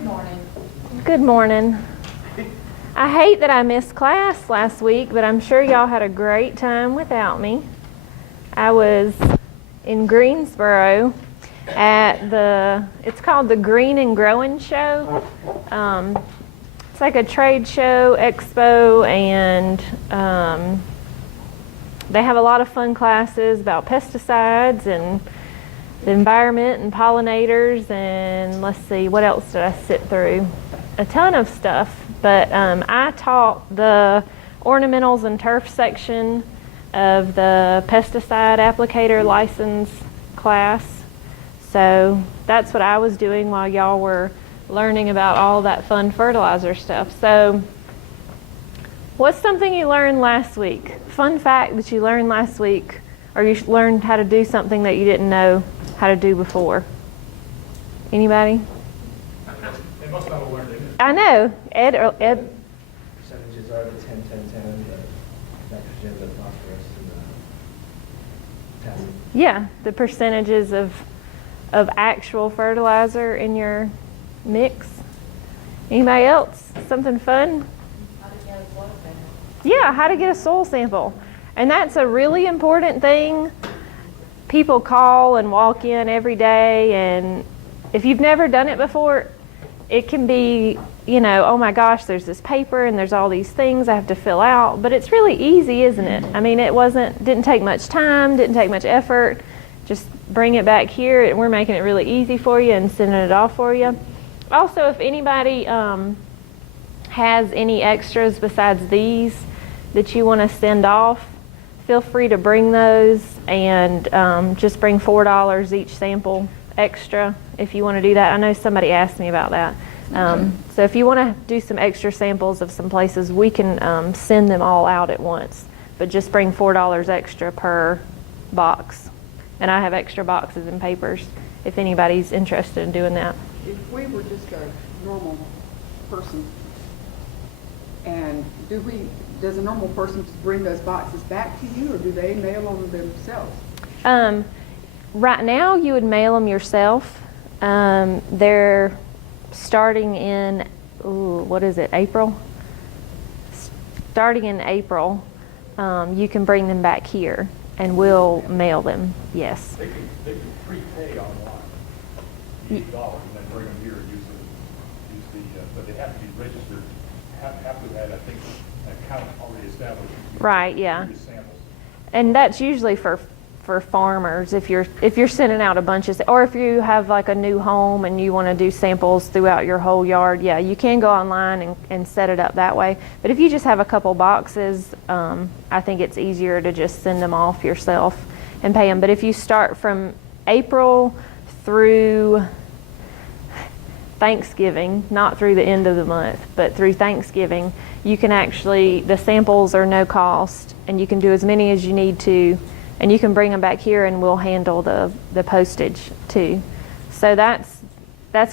Good morning. Good morning. I hate that I missed class last week, but I'm sure y'all had a great time without me. I was in Greensboro at it's called the Green and Growing Show. It's like a trade show, expo, and they have a lot of fun classes about pesticides and the environment and pollinators, and let's see, what else did I sit through? A ton of stuff, but I taught the ornamentals and turf section of the pesticide applicator license class. So that's what I was doing while y'all were learning about all that fun fertilizer stuff. So what's something you learned last week? Fun fact that you learned last week, or you learned how to do something that you didn't know how to do before. Anybody? They must not have learned it. I know. Ed. Percentages are the 10, 10, 10, the nitrogen, the phosphorus, and the potassium. Yeah, the percentages of actual fertilizer in your mix. Anybody else? Something fun? How to get a soil sample. Yeah, how to get a soil sample. And that's a really important thing. People call and walk in every day, and if you've never done it before, it can be, oh my gosh, there's this paper and there's all these things I have to fill out, but it's really easy, isn't it? I mean, didn't take much time, didn't take much effort. Just bring it back here, and we're making it really easy for you and sending it off for you. Also, if anybody has any extras besides these that you want to send off, feel free to bring those, and just bring $4 each sample extra if you want to do that. I know somebody asked me about that. So if you want to do some extra samples of some places, we can send them all out at once, but just bring $4 extra per box. And I have extra boxes and papers if anybody's interested in doing that. If we were just a normal person, and does a normal person just bring those boxes back to you, or do they mail them themselves? Right now, you would mail them yourself. They're starting in, April? Starting in April, you can bring them back here, and we'll mail them, yes. They can prepay online, $80, and then bring them here and use the but they have to be registered, have to have had, I think, an account already established. Right, yeah. Use samples. And that's usually for farmers, if you're sending out a bunch of, or if you have like a new home and you want to do samples throughout your whole yard, yeah, you can go online and set it up that way. But if you just have a couple boxes, I think it's easier to just send them off yourself and pay them. But if you start from April through Thanksgiving, not through the end of the month, but through Thanksgiving, you can actually, the samples are no cost, and you can do as many as you need to, and you can bring them back here and we'll handle the postage too. So that's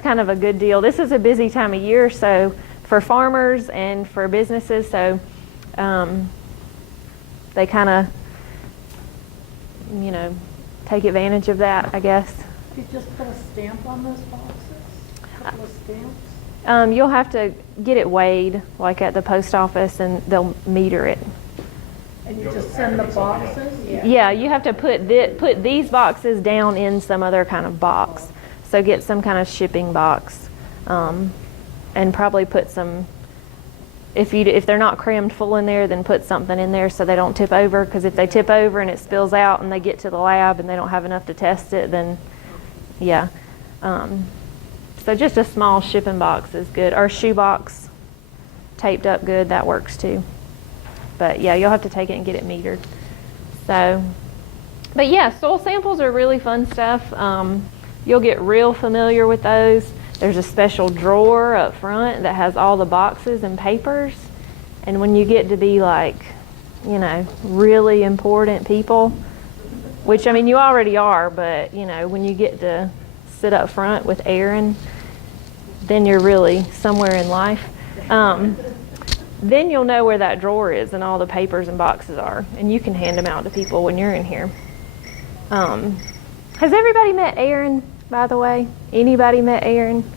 kind of a good deal. This is a busy time of year, so for farmers and for businesses, so they kind of, take advantage of that, I guess. You just put a stamp on those boxes? A couple of stamps? You'll have to get it weighed, like at the post office, and they'll meter it. And you just send the boxes? Yeah, you have to put these boxes down in some other kind of box. So get some kind of shipping box, and probably put some. If they're not crammed full in there, then put something in there so they don't tip over. Because if they tip over and it spills out and they get to the lab and they don't have enough to test it, then yeah. So just a small shipping box is good, or shoe box, taped up good. That works too. But yeah, you'll have to take it and get it metered. So, but yeah, soil samples are really fun stuff. You'll get real familiar with those. There's a special drawer up front that has all the boxes and papers. And when you get to be like, really important people, which I mean you already are, but when you get to sit up front with Aaron, then you're really somewhere in life. Then you'll know where that drawer is and all the papers and boxes are, and you can hand them out to people when you're in here. Has everybody met Aaron, by the way? Anybody met Aaron?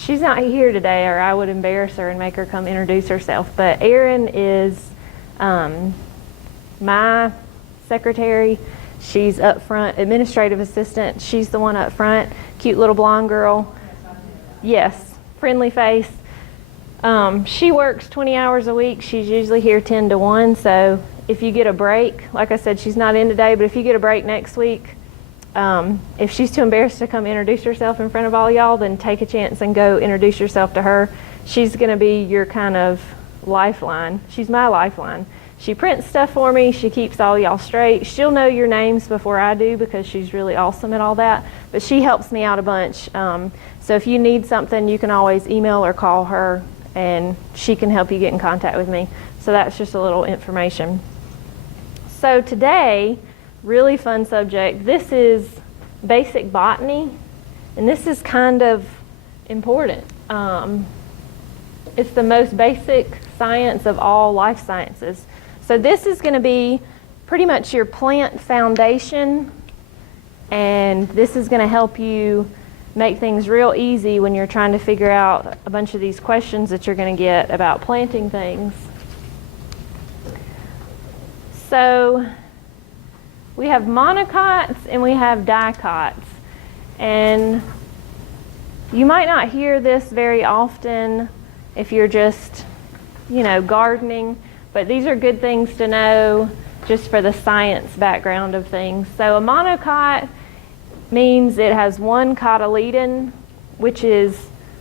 She's not here today, or I would embarrass her and make her come introduce herself. But Erin is my secretary. She's up front, administrative assistant. She's the one up front, cute little blonde girl. Yes, friendly face. She works 20 hours a week. She's usually here 10 to 1. So if you get a break, like I said, she's not in today, but if you get a break next week, if she's too embarrassed to come introduce herself in front of all y'all, then take a chance and go introduce yourself to her. She's going to be your kind of lifeline. She's my lifeline. She prints stuff for me. She keeps all y'all straight. She'll know your names before I do because she's really awesome at all that. But she helps me out a bunch. So if you need something, you can always email or call her, and she can help you get in contact with me. So that's just a little information. So today, really fun subject. This is basic botany, and this is kind of important. It's the most basic science of all life sciences. So this is going to be pretty much your plant foundation, and this is going to help you make things real easy when you're trying to figure out a bunch of these questions that you're going to get about planting things. So we have monocots and we have dicots, and you might not hear this very often if you're just, gardening, but these are good things to know just for the science background of things. So a monocot means it has one cotyledon, which is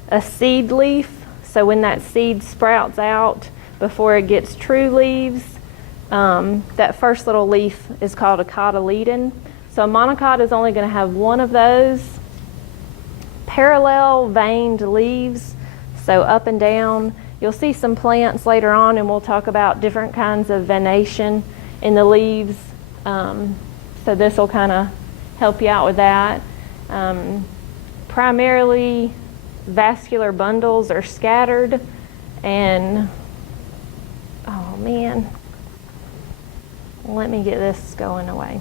a seed leaf. So when that seed sprouts out before it gets true leaves, that first little leaf is called a cotyledon. So a monocot is only going to have one of those. Parallel veined leaves, so up and down. You'll see some plants later on, and we'll talk about different kinds of venation in the leaves. So this will kind of help you out with that. Primarily vascular bundles are scattered, and oh man, let me get this going away.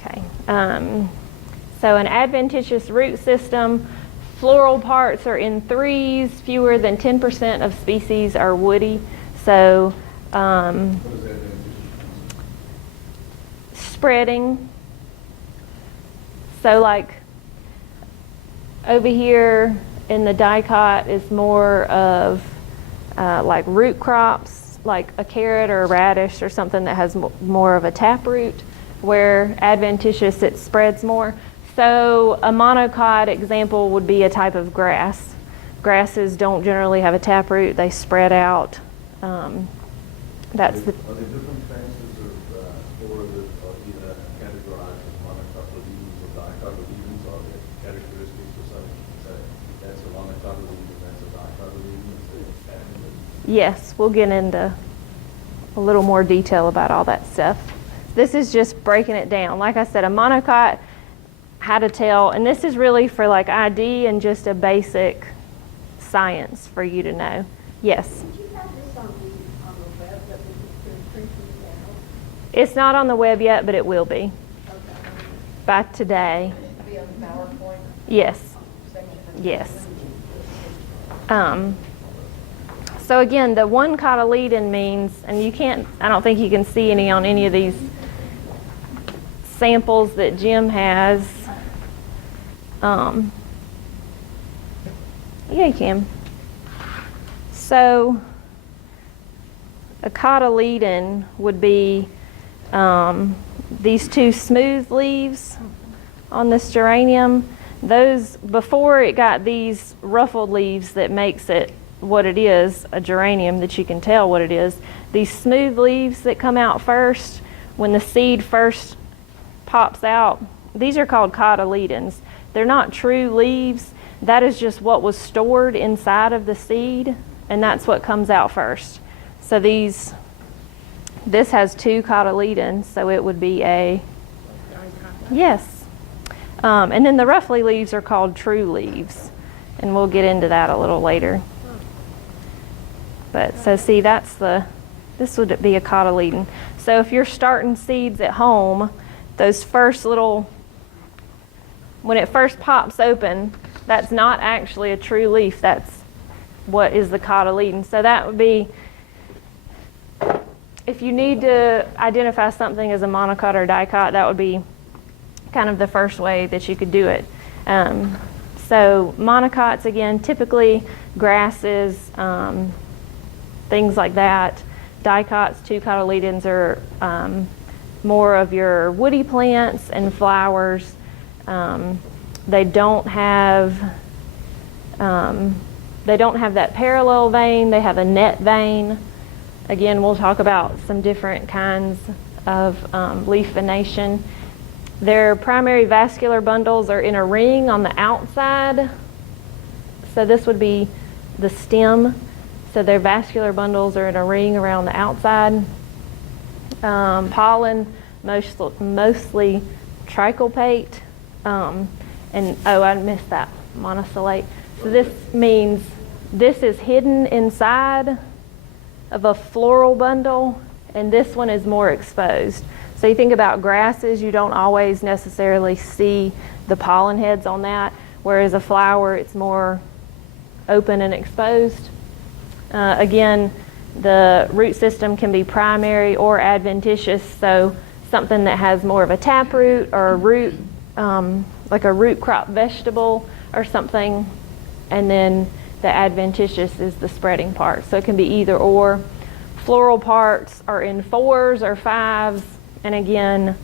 Okay, so an adventitious root system, floral parts are in threes, fewer than 10% of species are woody. So What is that? spreading. So like over here in the dicot is more of like root crops, like a carrot or a radish or something that has more of a taproot, where adventitious it spreads more. So a monocot example would be a type of grass. Grasses don't generally have a taproot, they spread out. That's the Are there different classes of flora that are either categorized as monocotyledons or dicotyledons? Are there characteristics or something you can say that's a monocotyledon and that's a dicotyledon? Is there a pattern that Yes, we'll get into a little more detail about all that stuff. This is just breaking it down. Like I said, a monocot, how to tell, and this is really for like ID and just a basic science for you to know. Yes? Did you have this on the web that we could print these out? It's not on the web yet, but it will be Okay. by today. It'll be on the PowerPoint Yes. section. Yes. So again, the one cotyledon means, and you can't, I don't think you can see any on any of these samples that Jim has. Yeah, you can. So a cotyledon would be these two smooth leaves on this geranium. Those, before it got these ruffled leaves that makes it what it is, a geranium that you can tell what it is. These smooth leaves that come out first, when the seed first pops out, these are called cotyledons. They're not true leaves. That is just what was stored inside of the seed, and that's what comes out first. So this has two cotyledons, so it would be a, yes. And then the roughly leaves are called true leaves, and we'll get into that a little later. But so see, this would be a cotyledon. So if you're starting seeds at home, those first little when it first pops open, that's not actually a true leaf. That's what is the cotyledon. So that would be, if you need to identify something as a monocot or dicot, that would be kind of the first way that you could do it. So monocots, again, typically grasses, things like that. Dicots, two cotyledons, are more of your woody plants and flowers. They don't have that parallel vein. They have a net vein. Again, we'll talk about some different kinds of leaf venation. Their primary vascular bundles are in a ring on the outside. So this would be the stem. So their vascular bundles are in a ring around the outside. Pollen, mostly trichopate. And I missed that, monocelate. So this means this is hidden inside of a floral bundle, and this one is more exposed. So you think about grasses, you don't always necessarily see the pollen heads on that, whereas a flower, it's more open and exposed. Again, the root system can be primary or adventitious, so something that has more of a taproot or a root, like a root crop vegetable or something, and then the adventitious is the spreading part. So it can be either or. Floral parts are in 4s or 5s, and again,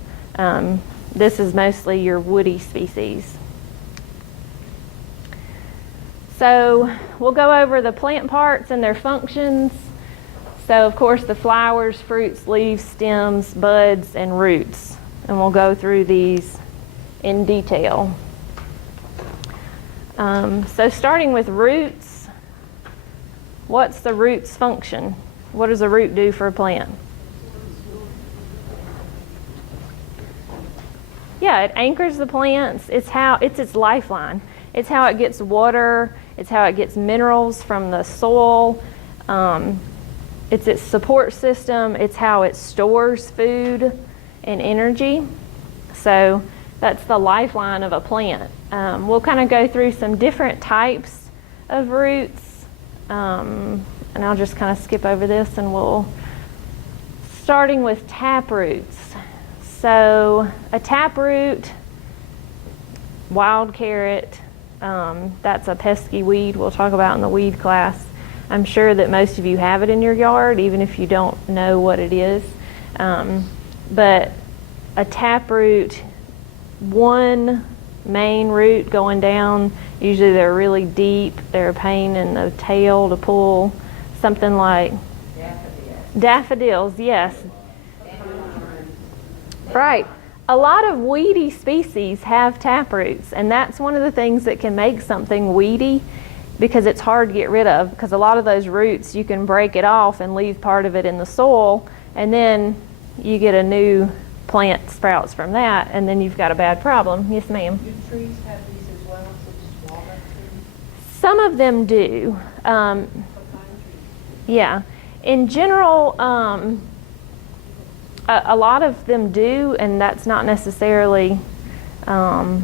this is mostly your woody species. So we'll go over the plant parts and their functions. So of course the flowers, fruits, leaves, stems, buds, and roots. And we'll go through these in detail. So starting with roots, what's the root's function? What does a root do for a plant? Yeah, it anchors the plants. It's its lifeline. It's how it gets water. It's how it gets minerals from the soil. It's its support system. It's how it stores food and energy. So that's the lifeline of a plant. We'll kind of go through some different types of roots. And I'll just kind of skip over this, and starting with taproots. So a taproot, wild carrot, that's a pesky weed we'll talk about in the weed class. I'm sure that most of you have it in your yard, even if you don't know what it is. But a taproot, one main root going down, usually they're really deep, they're a pain in the tail to pull, something like daffodils, yes. Right. A lot of weedy species have taproots, and that's one of the things that can make something weedy, because it's hard to get rid of, because a lot of those roots, you can break it off and leave part of it in the soil, and then you get a new plant sprouts from that, and then you've got a bad problem. Yes, ma'am? Do trees have these as well, such as walnut trees? Some of them do. What kind of trees? Yeah. In general, a lot of them do, and that's not necessarily, that's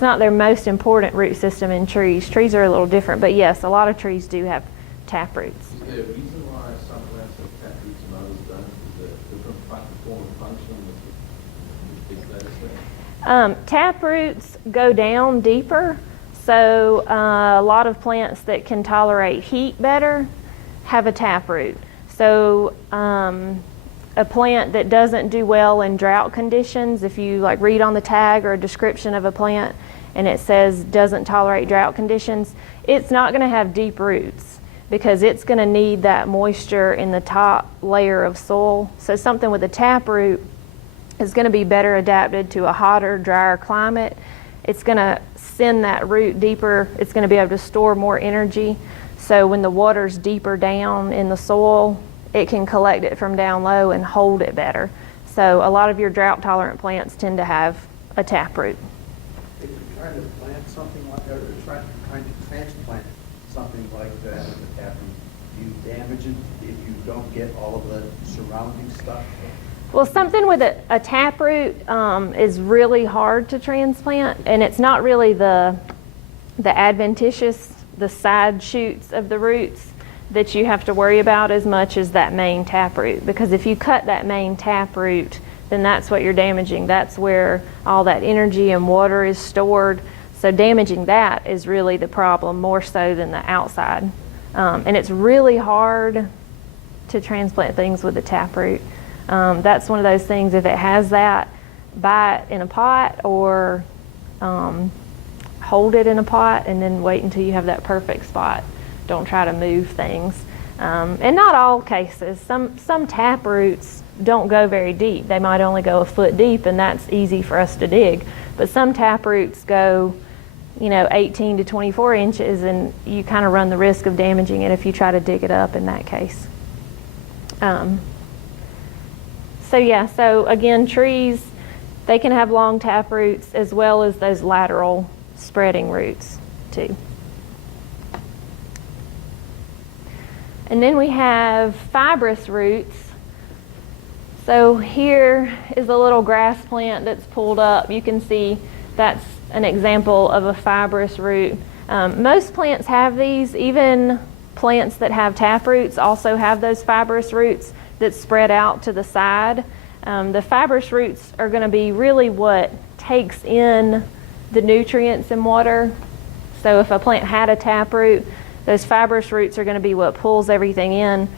not their most important root system in trees. Trees are a little different, but yes, a lot of trees do have taproots. Is there a reason why some plants have taproots and others don't? Is there a different form of function with the thing? Taproots go down deeper, so a lot of plants that can tolerate heat better have a taproot. So a plant that doesn't do well in drought conditions, if you like read on the tag or a description of a plant and it says doesn't tolerate drought conditions, it's not going to have deep roots because it's going to need that moisture in the top layer of soil. So something with a taproot is going to be better adapted to a hotter, drier climate. It's going to send that root deeper. It's going to be able to store more energy. So when the water's deeper down in the soil, it can collect it from down low and hold it better. So a lot of your drought-tolerant plants tend to have a taproot. If you're trying to plant something like that, or trying to transplant something like that with a taproot, do you damage it if you don't get all of the surrounding stuff? Well, something with a taproot is really hard to transplant, and it's not really the adventitious, the side shoots of the roots that you have to worry about as much as that main taproot. Because if you cut that main taproot, then that's what you're damaging. That's where all that energy and water is stored. So damaging that is really the problem, more so than the outside. And it's really hard to transplant things with a taproot. That's one of those things, if it has that, buy it in a pot or hold it in a pot and then wait until you have that perfect spot. Don't try to move things. And not all cases. Some tap roots don't go very deep. They might only go a foot deep, and that's easy for us to dig. But some tap roots go, 18 to 24 inches, and you kind of run the risk of damaging it if you try to dig it up in that case. So again, trees, they can have long tap roots as well as those lateral spreading roots too. And then we have fibrous roots. So here is a little grass plant that's pulled up. You can see that's an example of a fibrous root. Most plants have these. Even plants that have tap roots also have those fibrous roots that spread out to the side. The fibrous roots are going to be really what takes in the nutrients and water. So if a plant had a tap root, those fibrous roots are going to be what pulls everything in.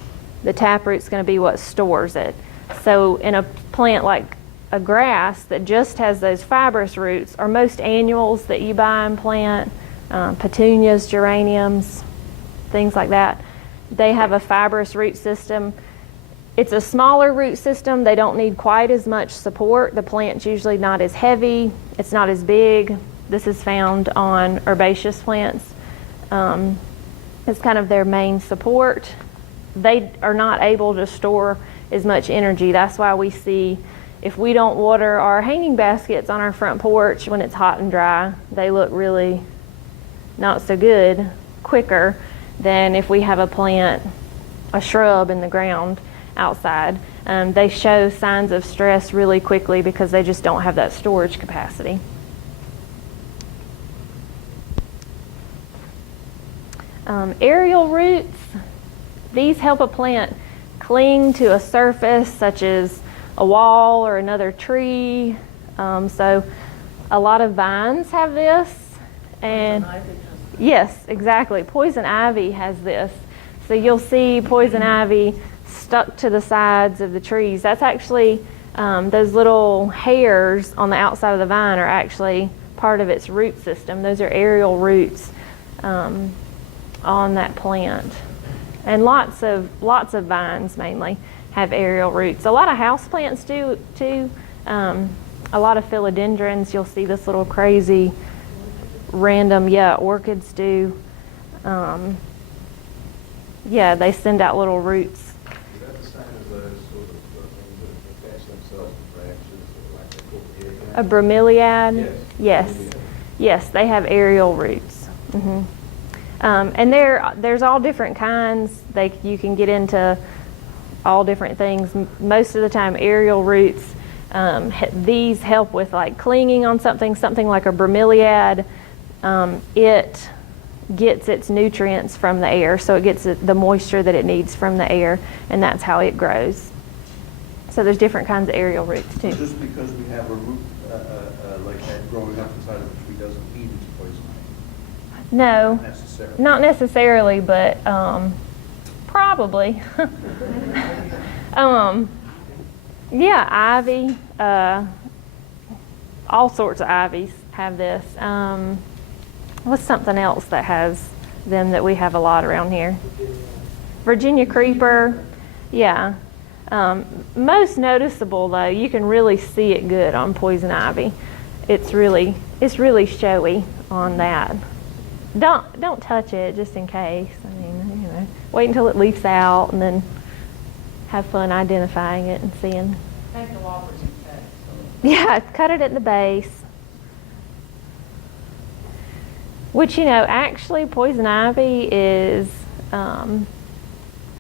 The tap root's going to be what stores it. So in a plant like a grass that just has those fibrous roots, or most annuals that you buy and plant, petunias, geraniums, things like that, they have a fibrous root system. It's a smaller root system. They don't need quite as much support. The plant's usually not as heavy. It's not as big. This is found on herbaceous plants. It's kind of their main support. They are not able to store as much energy. That's why we see, if we don't water our hanging baskets on our front porch when it's hot and dry, they look really not so good quicker than if we have a plant, a shrub in the ground outside. They show signs of stress really quickly because they just don't have that storage capacity. Aerial roots, these help a plant cling to a surface such as a wall or another tree. So a lot of vines have this. And yes, exactly. Poison ivy has this. So you'll see poison ivy stuck to the sides of the trees. That's actually, those little hairs on the outside of the vine are actually part of its root system. Those are aerial roots on that plant. And lots of vines mainly have aerial roots. A lot of house plants do too. A lot of philodendrons, you'll see this little crazy random, orchids do. They send out little roots. Is that the same as those sort of things that attach themselves to branches, like they call A bromeliad? Yes. Yes. Yes, they have aerial roots. Mm-hmm. And there's all different kinds. You can get into all different things. Most of the time, aerial roots, these help with like clinging on something like a bromeliad. It gets its nutrients from the air, so it gets the moisture that it needs from the air, and that's how it grows. So there's different kinds of aerial roots too. Just because we have a root like that growing up inside of a tree doesn't mean it's poison. No, Necessarily. not necessarily, but probably. Ivy, all sorts of ivies have this. What's something else that has them that we have a lot around here? Virginia creeper, yeah. Most noticeable though, you can really see it good on poison ivy. It's really showy on that. Don't touch it just in case. I mean, wait until it leaves out and then have fun identifying it and seeing. Take the loppers and cut it. Yeah, cut it at the base. Which, actually poison ivy is